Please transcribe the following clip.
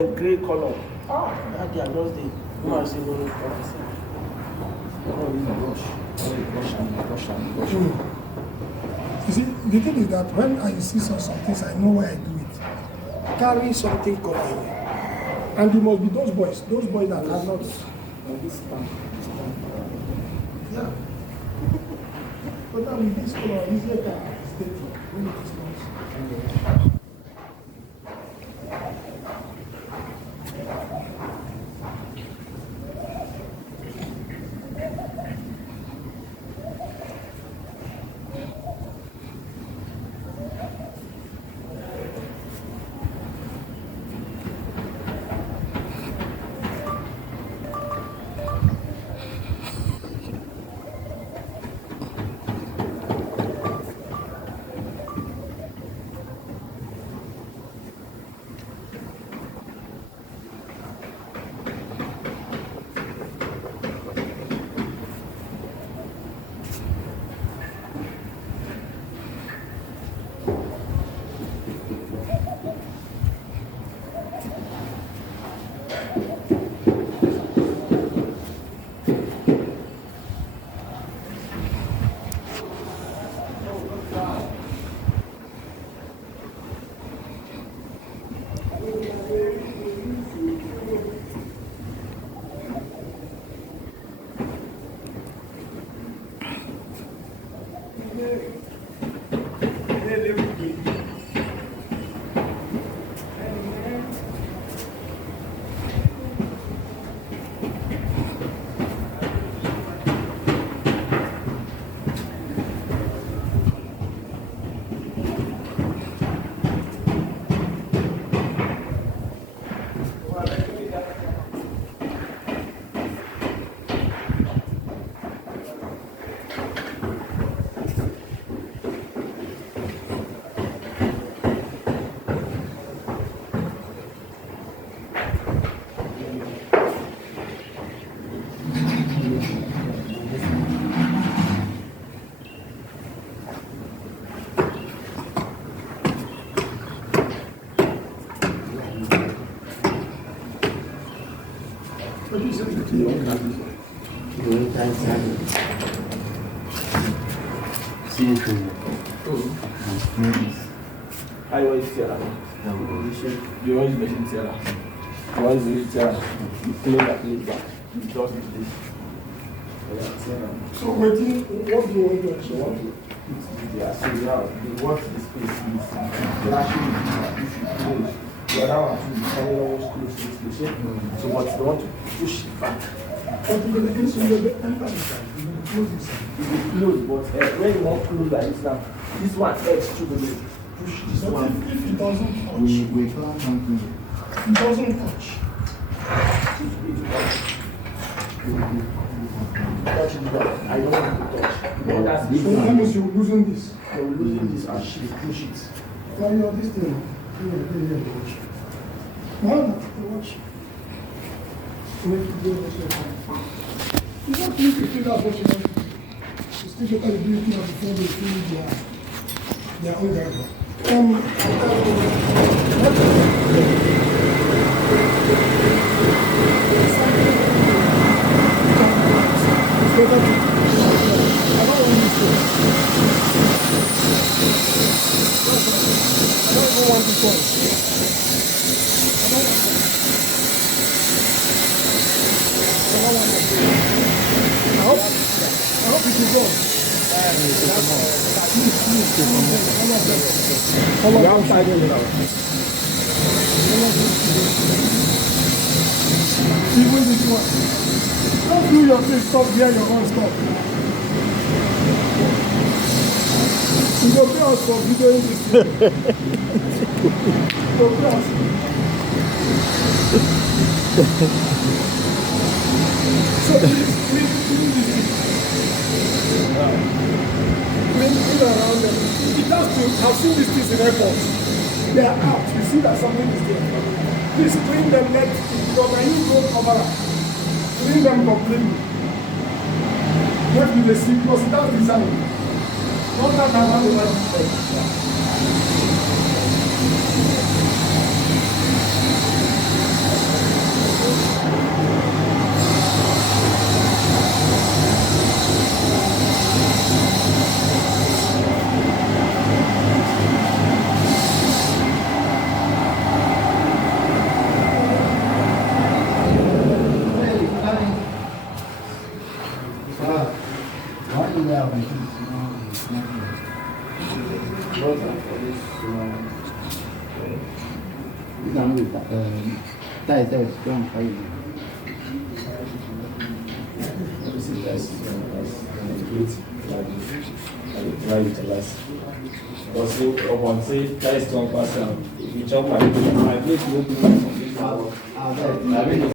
Grey color. That day I just did. No, I say no, no, You see, the thing is that when I see some things, I know why I do it. Carry something cover here. And there must be those boys that are not. this time. Yeah. But now with this color, easier can stay when it is not. I always tell her. You always mention tell her. You always really tell her. You play that place back. You just this. So what do you want to So what you yeah, so yeah, they want the space is actually if you close. The other one too, you can always close this place. So what they want to push it back. But you're going to close inside. If you close, but when you want to close like this now, this one edge to the left. Push this one. If it doesn't touch, We plan something. it doesn't touch. Touch it back. I don't want to touch. No, that's So this that one. means you're losing this. You're losing this and she push it. Now you're this thing. Here, watch. Now that you watch. Make it go this way. You don't need to figure out what you want to do. You still get the beauty before they finish their own driver. I hope it will go. Even this one. Don't do your thing, stop here, your own stop. You go pay us for videoing this thing. Go pay us. So please this thing. Clean around them. It has to, I've seen these things in airports. They are out. You see that something is there. Please clean them next. Because when you go cover up, clean them completely. What will they see? Because it has design. Not that I have the right brother for this. That is strong for you. That's great. Try utilize. But so upon say that is strong person. If you chop my plate will be from this hour. I mean.